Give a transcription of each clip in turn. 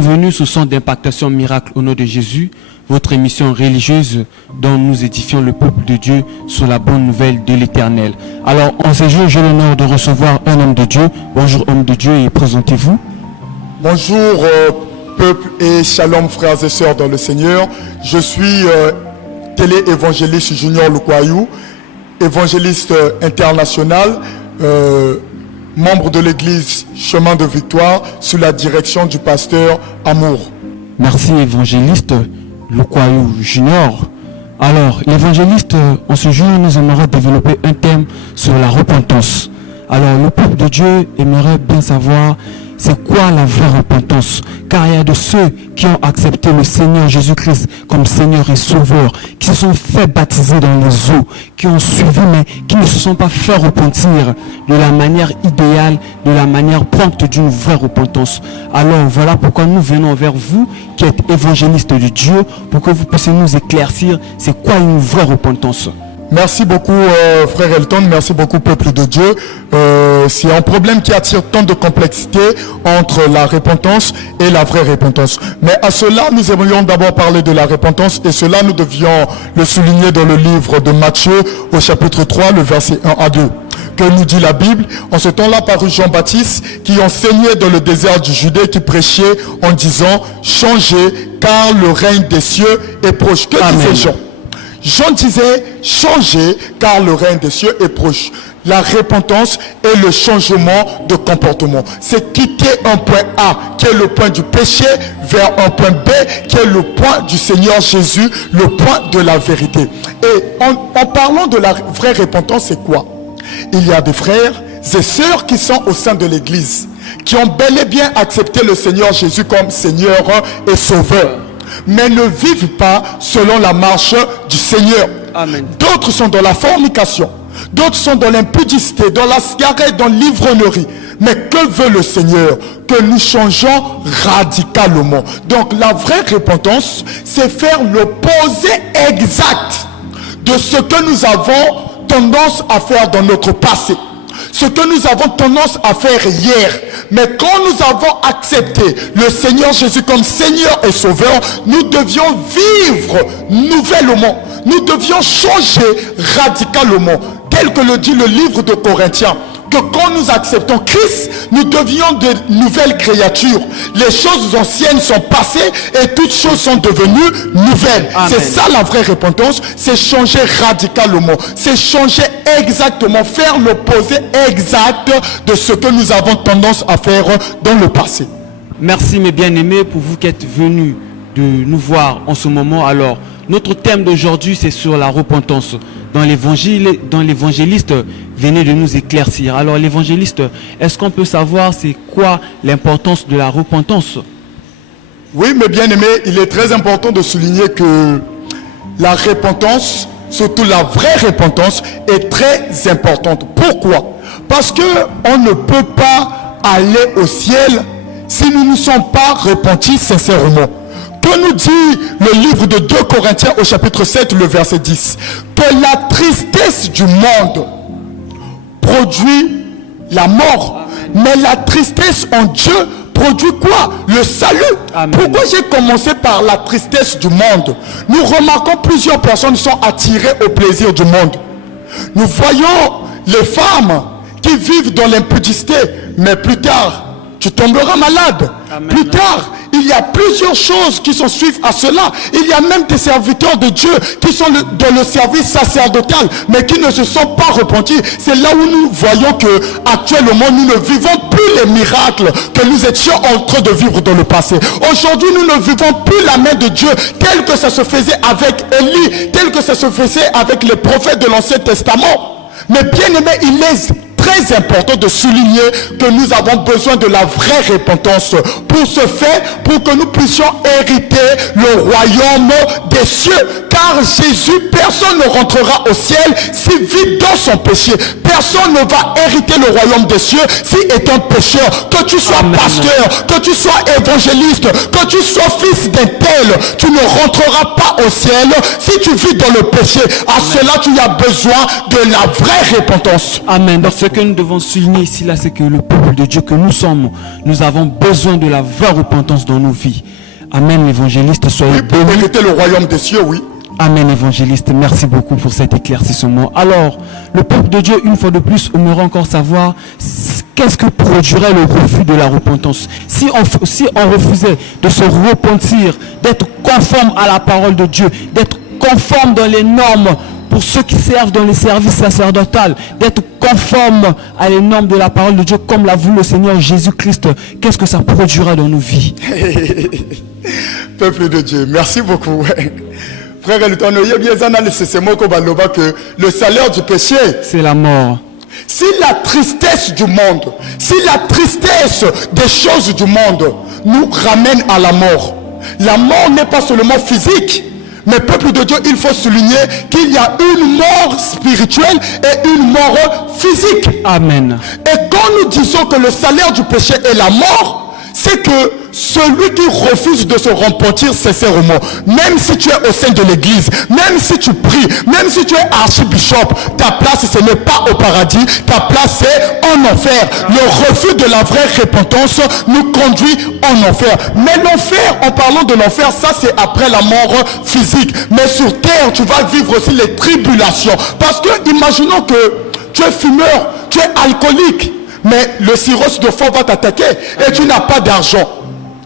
Bienvenue sur Son d'Impactation Miracle au nom de Jésus, votre émission religieuse dont nous édifions le peuple de Dieu sur la bonne nouvelle de l'Éternel. Alors, en ce jour, j'ai l'honneur de recevoir un homme de Dieu. Bonjour homme de Dieu et présentez-vous. Bonjour peuple et shalom frères et sœurs dans le Seigneur. Je suis télé-évangéliste Junior Lukwayou, évangéliste international, membre de l'église Chemin de Victoire sous la direction du pasteur Amour. Merci évangéliste Lukwayou Junior. Alors, l'évangéliste, en ce jour, nous aimerions développer un thème sur la repentance. Alors, le peuple de Dieu aimerait bien savoir c'est quoi la vraie repentance, car il y a de ceux qui ont accepté le Seigneur Jésus-Christ comme Seigneur et Sauveur, qui se sont fait baptiser dans les eaux, qui ont suivi mais qui ne se sont pas fait repentir de la manière idéale, de la manière prompte d'une vraie repentance. Alors voilà pourquoi nous venons vers vous qui êtes évangélistes de Dieu, pour que vous puissiez nous éclaircir c'est quoi une vraie repentance. Merci beaucoup frère Elton, merci beaucoup peuple de Dieu. C'est un problème qui attire tant de complexité entre la repentance et la vraie repentance. Mais à cela, nous aimerions d'abord parler de la repentance et cela nous devions le souligner dans le livre de Matthieu au chapitre 3, le verset 1 à 2. Que nous dit la Bible? En ce temps-là parut Jean-Baptiste qui enseignait dans le désert du Judée, qui prêchait en disant « Changez car le règne des cieux est proche ». Que disait Jean? Jean disait « Changez car le règne des cieux est proche ». La repentance est le changement de comportement. C'est quitter un point A, qui est le point du péché, vers un point B, qui est le point du Seigneur Jésus, le point de la vérité. Et en parlant de la vraie repentance, c'est quoi? Il y a des frères et sœurs qui sont au sein de l'église, qui ont bel et bien accepté le Seigneur Jésus comme Seigneur et Sauveur, mais ne vivent pas selon la marche du Seigneur. Amen. D'autres sont dans la fornication, d'autres sont dans l'impudicité, dans la cigarette, dans l'ivrognerie. Mais que veut le Seigneur? Que nous changeons radicalement. Donc la vraie repentance, c'est faire l'opposé exact de ce que nous avons tendance à faire dans notre passé, ce que nous avons tendance à faire hier. Mais quand nous avons accepté le Seigneur Jésus comme Seigneur et Sauveur, nous devions vivre nouvellement, nous devions changer radicalement, tel que le dit le livre de Corinthiens, que quand nous acceptons Christ, nous devions de nouvelles créatures. Les choses anciennes sont passées et toutes choses sont devenues nouvelles. C'est ça la vraie repentance, c'est changer radicalement, c'est changer exactement, faire l'opposé exact de ce que nous avons tendance à faire dans le passé. Merci mes bien-aimés pour vous qui êtes venus de nous voir en ce moment. Alors, notre thème d'aujourd'hui c'est sur la repentance. Dans l'évangéliste venait de nous éclaircir. Alors l'évangéliste, est-ce qu'on peut savoir c'est quoi l'importance de la repentance? Oui, mes bien-aimés, il est très important de souligner que la repentance, surtout la vraie repentance, est très importante. Pourquoi? Parce que on ne peut pas aller au ciel si nous ne sommes pas repentis sincèrement. Que nous dit le livre de 2 Corinthiens au chapitre 7, le verset 10? Que la tristesse du monde produit la mort. Mais la tristesse en Dieu produit quoi? Le salut. Amen. Pourquoi j'ai commencé par la tristesse du monde? Nous remarquons plusieurs personnes sont attirées au plaisir du monde. Nous voyons les femmes qui vivent dans l'impudicité, mais plus tard, tu tomberas malade. Amen. Plus tard, il y a plusieurs choses qui sont suivies à cela. Il y a même des serviteurs de Dieu qui sont dans le service sacerdotal, mais qui ne se sont pas repentis. C'est là où nous voyons que actuellement nous ne vivons plus les miracles que nous étions en train de vivre dans le passé. Aujourd'hui, nous ne vivons plus la main de Dieu tel que ça se faisait avec Élie, tel que ça se faisait avec les prophètes de l'Ancien Testament. Mais bien aimé, il est très important de souligner que nous avons besoin de la vraie repentance pour ce fait, pour que nous puissions hériter le royaume des cieux. Car Jésus, personne ne rentrera au ciel s'il vit dans son péché. Personne ne va hériter le royaume des cieux s'il est un pécheur. Que tu sois pasteur, que tu sois évangéliste, que tu sois fils d'un tel, tu ne rentreras pas au ciel si tu vis dans le péché. À cela, tu as besoin de la vraie repentance. Amen. Dans ce que nous devons souligner ici, là, c'est que le peuple de Dieu que nous sommes, nous avons besoin de la vraie repentance dans nos vies. Amen, l'évangéliste, soyez Oui, pour bénis. mériter le royaume des cieux, oui. Amen, évangéliste. Merci beaucoup pour cet éclaircissement. Alors, le peuple de Dieu, une fois de plus, aimerait encore savoir qu'est-ce que produirait le refus de la repentance. Si on refusait de se repentir, d'être conforme à la parole de Dieu, d'être conforme dans les normes pour ceux qui servent dans les services sacerdotaux, d'être conforme à les normes de la parole de Dieu comme l'a voulu le Seigneur Jésus-Christ, qu'est-ce que ça produira dans nos vies? Peuple de Dieu, merci beaucoup. Frère Elton, que le salaire du péché, C'est la mort. si la tristesse du monde, si la tristesse des choses du monde nous ramène à la mort n'est pas seulement physique, mais peuple de Dieu, il faut souligner qu'il y a une mort spirituelle et une mort physique. Amen. Et quand nous disons que le salaire du péché est la mort, c'est que celui qui refuse de se repentir sincèrement, même si tu es au sein de l'église, même si tu pries, même si tu es archibishop, ta place ce n'est pas au paradis, ta place c'est en enfer. Le refus de la vraie repentance nous conduit en enfer. Mais l'enfer, en parlant de l'enfer, ça c'est après la mort physique. Mais sur terre, tu vas vivre aussi les tribulations. Parce que imaginons que tu es fumeur, tu es alcoolique, mais le cirrhose de foie va t'attaquer et tu n'as pas d'argent.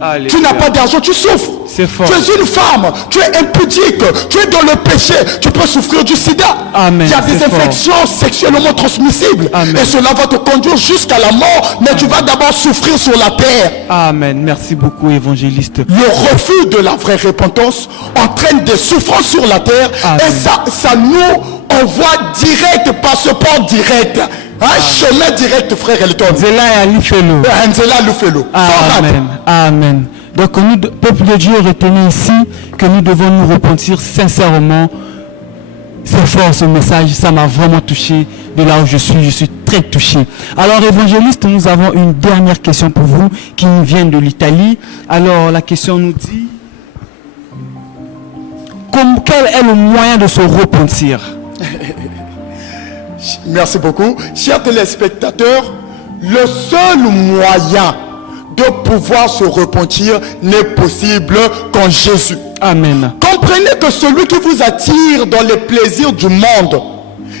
Alléluia. Tu n'as pas d'argent, tu souffres. C'est fort. Tu es une femme, tu es impudique, tu es dans le péché, tu peux souffrir du sida. Amen, Il y a des c'est infections sexuellement transmissibles. Amen. Et cela va te conduire jusqu'à la mort, mais tu vas d'abord souffrir sur la terre. Amen. Merci beaucoup, évangéliste. Le refus de la vraie repentance entraîne des souffrances sur la terre. Amen. Et ça nous envoie direct, passeport direct. Un chemin direct, frère Elton. Zela et Ali Felo. Angela Lufelo. Amen. Amen. Donc, nous, peuple de Dieu, retenez ici que nous devons nous repentir sincèrement. C'est fort ce message, ça m'a vraiment touché. De là où je suis très touché. Alors, évangéliste, nous avons une dernière question pour vous qui nous vient de l'Italie. Alors, la question nous dit quel est le moyen de se repentir? Merci beaucoup. Chers téléspectateurs, le seul moyen de pouvoir se repentir n'est possible qu'en Jésus. Amen. Comprenez que celui qui vous attire dans les plaisirs du monde,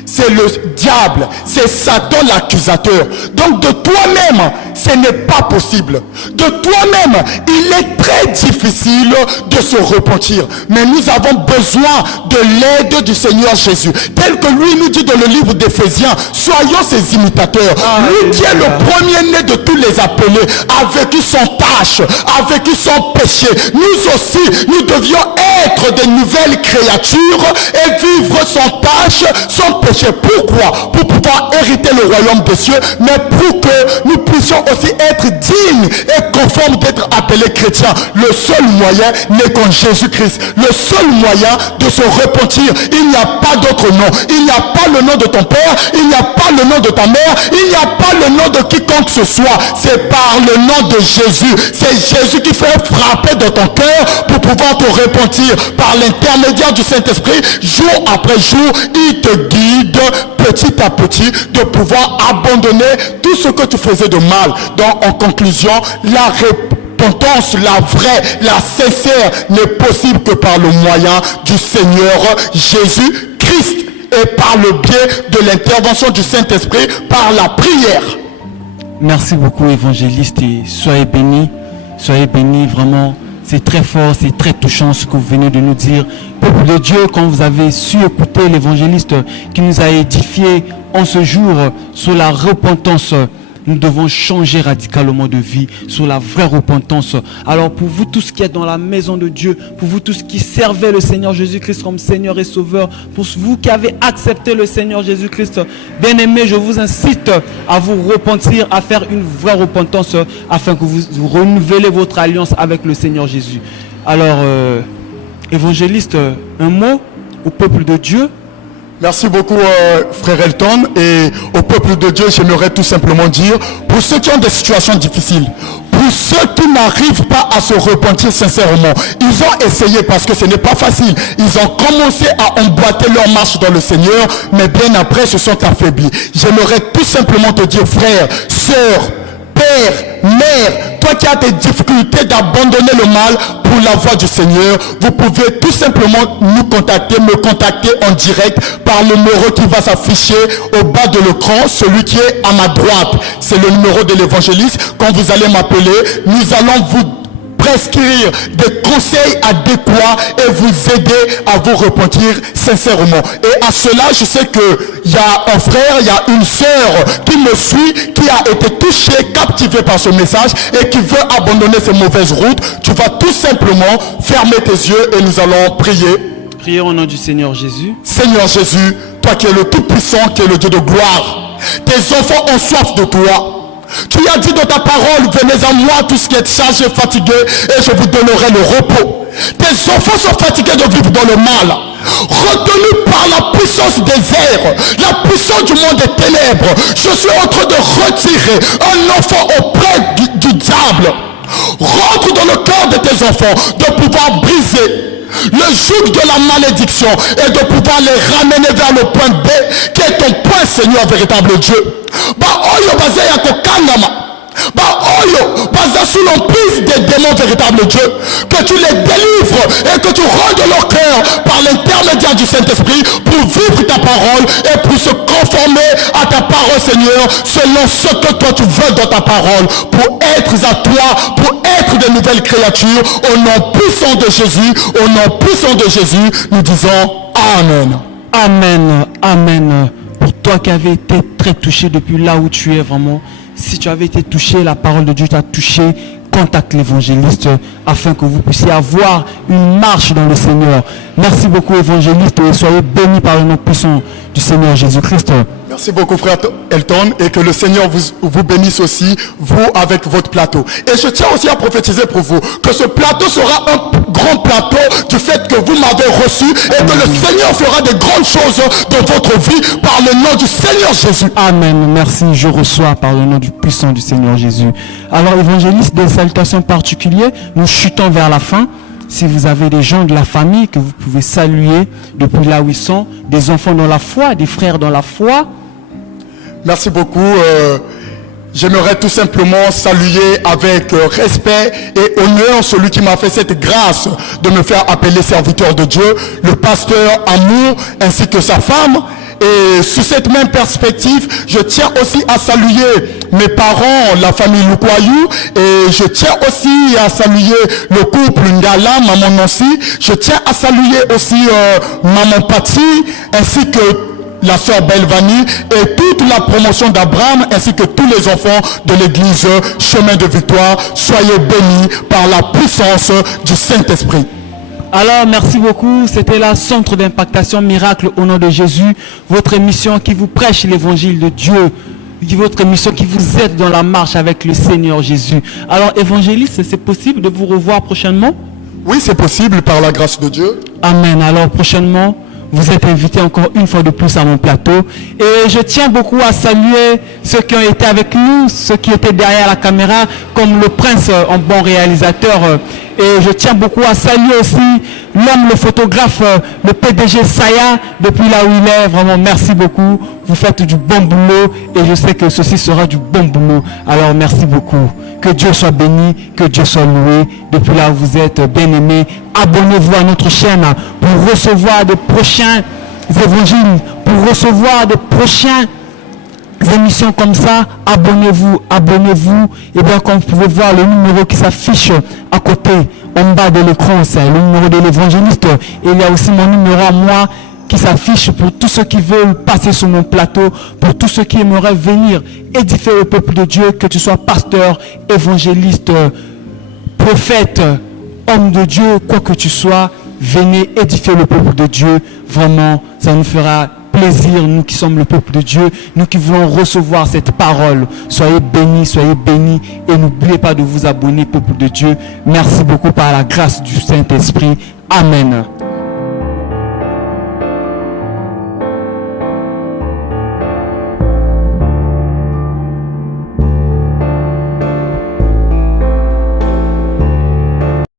c'est le diable, c'est Satan l'accusateur. Donc de toi-même, ce n'est pas possible. De toi-même, il est très difficile de se repentir. Mais nous avons besoin de l'aide du Seigneur Jésus. Tel que lui nous dit dans le livre d'Éphésiens, soyons ses imitateurs. Lui qui est le premier-né de tous les appelés, a vécu sans tâche, a vécu sans péché. Nous aussi, nous devions être des nouvelles créatures et vivre sans tâche, sans péché. Pourquoi? Pour pouvoir hériter le royaume des cieux, mais pour que nous puissions aussi être dignes et conformes d'être appelés chrétiens. Le seul moyen n'est qu'en Jésus-Christ. Le seul moyen de se repentir. Il n'y a pas d'autre nom. Il n'y a pas le nom de ton père, il n'y a pas le nom de ta mère, il n'y a pas le nom de quiconque ce soit. C'est par le nom de Jésus. C'est Jésus qui fait frapper dans ton cœur pour pouvoir te repentir. Par l'intermédiaire du Saint-Esprit, jour après jour, il te guide petit à petit de pouvoir abandonner tout ce que tu faisais de mal. Donc en conclusion, la repentance, la vraie, la sincère n'est possible que par le moyen du Seigneur Jésus-Christ et par le biais de l'intervention du Saint-Esprit par la prière. Merci beaucoup, évangéliste, et soyez bénis vraiment. C'est très fort, c'est très touchant ce que vous venez de nous dire. Peuple de Dieu, quand vous avez su écouter l'évangéliste qui nous a édifié en ce jour sur la repentance, nous devons changer radicalement de vie sur la vraie repentance. Alors pour vous tous qui êtes dans la maison de Dieu, pour vous tous qui servez le Seigneur Jésus-Christ comme Seigneur et Sauveur, pour vous qui avez accepté le Seigneur Jésus-Christ, bien-aimés, je vous incite à vous repentir, à faire une vraie repentance afin que vous renouvelez votre alliance avec le Seigneur Jésus. Alors, évangéliste, un mot au peuple de Dieu. Merci beaucoup frère Elton, et au peuple de Dieu j'aimerais tout simplement dire, pour ceux qui ont des situations difficiles, pour pour ceux qui n'arrivent pas à se repentir sincèrement. Ils ont essayé parce que ce n'est pas facile. Ils ont commencé à emboîter leur marche dans le Seigneur, mais bien après se sont affaiblis. J'aimerais tout simplement te dire, frère, sœur, père, mère, toi qui as des difficultés d'abandonner le mal pour la voie du Seigneur, vous pouvez tout simplement nous contacter, me contacter en direct par le numéro qui va s'afficher au bas de l'écran, celui qui est à ma droite. C'est le numéro de l'évangéliste. Quand vous allez m'appeler, nous allons vous prescrire des conseils adéquats et vous aider à vous repentir sincèrement. Et à cela, je sais qu'il y a un frère, il y a une sœur qui me suit, qui a été touché, captivé par ce message et qui veut abandonner ses mauvaises routes. Tu vas tout simplement fermer tes yeux et nous allons prier. Priez au nom du Seigneur Jésus. Seigneur Jésus, toi qui es le Tout-Puissant, qui es le Dieu de gloire, tes enfants ont soif de toi. Tu as dit dans ta parole, venez à moi tous qui êtes chargés, fatigués, et je vous donnerai le repos. Tes enfants sont fatigués de vivre dans le mal, retenus par la puissance des airs, la puissance du monde des ténèbres. Je suis en train de retirer un enfant auprès du diable. Rentre dans le cœur de tes enfants, de pouvoir briser le joug de la malédiction et de pouvoir les ramener vers le point B qui est ton point, Seigneur, véritable Dieu. Sous l'emprise des démons, véritable Dieu, que tu les délivres et que tu rendes leur cœur par l'intermédiaire du Saint-Esprit pour vivre ta parole et pour se conformer à ta parole, Seigneur, selon ce que toi tu veux dans ta parole, pour être à toi, pour être de nouvelles créatures. Au nom puissant de Jésus, au nom puissant de Jésus, nous disons Amen. Amen, amen. Pour toi qui avais été très touché depuis là où tu es vraiment, si tu avais été touché, la parole de Dieu t'a touché, contacte l'évangéliste afin que vous puissiez avoir une marche dans le Seigneur. Merci beaucoup évangéliste et soyez bénis par le nom puissant du Seigneur Jésus-Christ. Merci beaucoup frère Elton et que le Seigneur vous bénisse aussi, vous avec votre plateau. Et je tiens aussi à prophétiser pour vous que ce plateau sera un grand plateau du fait que vous m'avez reçu et que le Seigneur fera de grandes choses dans votre vie par le nom du Seigneur Jésus. Amen. Merci, je reçois par le nom du puissant du Seigneur Jésus. Alors évangéliste, des salutations particulières, nous chutons vers la fin. Si vous avez des gens de la famille que vous pouvez saluer depuis là où ils sont, des enfants dans la foi, des frères dans la foi. Merci beaucoup. J'aimerais tout simplement saluer avec respect et honneur celui qui m'a fait cette grâce de me faire appeler serviteur de Dieu, le pasteur Amour ainsi que sa femme. Et sous cette même perspective, je tiens aussi à saluer mes parents, la famille Lukwayou, et je tiens aussi à saluer le couple Ngala, maman Nancy. Je tiens à saluer aussi maman Pati, ainsi que la sœur Belvani et toute la promotion d'Abraham, ainsi que tous les enfants de l'église Chemin de Victoire. Soyez bénis par la puissance du Saint-Esprit. Alors, merci beaucoup. C'était la Centre d'Impactation Miracle au nom de Jésus. Votre émission qui vous prêche l'évangile de Dieu. Votre émission qui vous aide dans la marche avec le Seigneur Jésus. Alors, évangéliste, c'est possible de vous revoir prochainement? Oui, c'est possible par la grâce de Dieu. Amen. Alors, prochainement, vous êtes invité encore une fois de plus à mon plateau. Et je tiens beaucoup à saluer ceux qui ont été avec nous, ceux qui étaient derrière la caméra, comme le prince en bon réalisateur. Et je tiens beaucoup à saluer aussi l'homme, le photographe, le PDG Saya, depuis là où il est. Vraiment, merci beaucoup. Vous faites du bon boulot et je sais que ceci sera du bon boulot. Alors, merci beaucoup. Que Dieu soit béni, que Dieu soit loué. Depuis là où vous êtes bien aimés, abonnez-vous à notre chaîne pour recevoir de prochains évangiles, pour recevoir de prochains émissions comme ça. Abonnez-vous, abonnez-vous. Et bien, comme vous pouvez voir le numéro qui s'affiche à côté, en bas de l'écran, c'est le numéro de l'évangéliste. Et il y a aussi mon numéro à moi qui s'affiche pour tous ceux qui veulent passer sur mon plateau, pour tous ceux qui aimeraient venir édifier le peuple de Dieu, que tu sois pasteur, évangéliste, prophète, homme de Dieu, quoi que tu sois, venez édifier le peuple de Dieu. Vraiment, ça nous fera plaisir, nous qui sommes le peuple de Dieu, nous qui voulons recevoir cette parole. Soyez bénis et n'oubliez pas de vous abonner, peuple de Dieu. Merci beaucoup par la grâce du Saint-Esprit. Amen.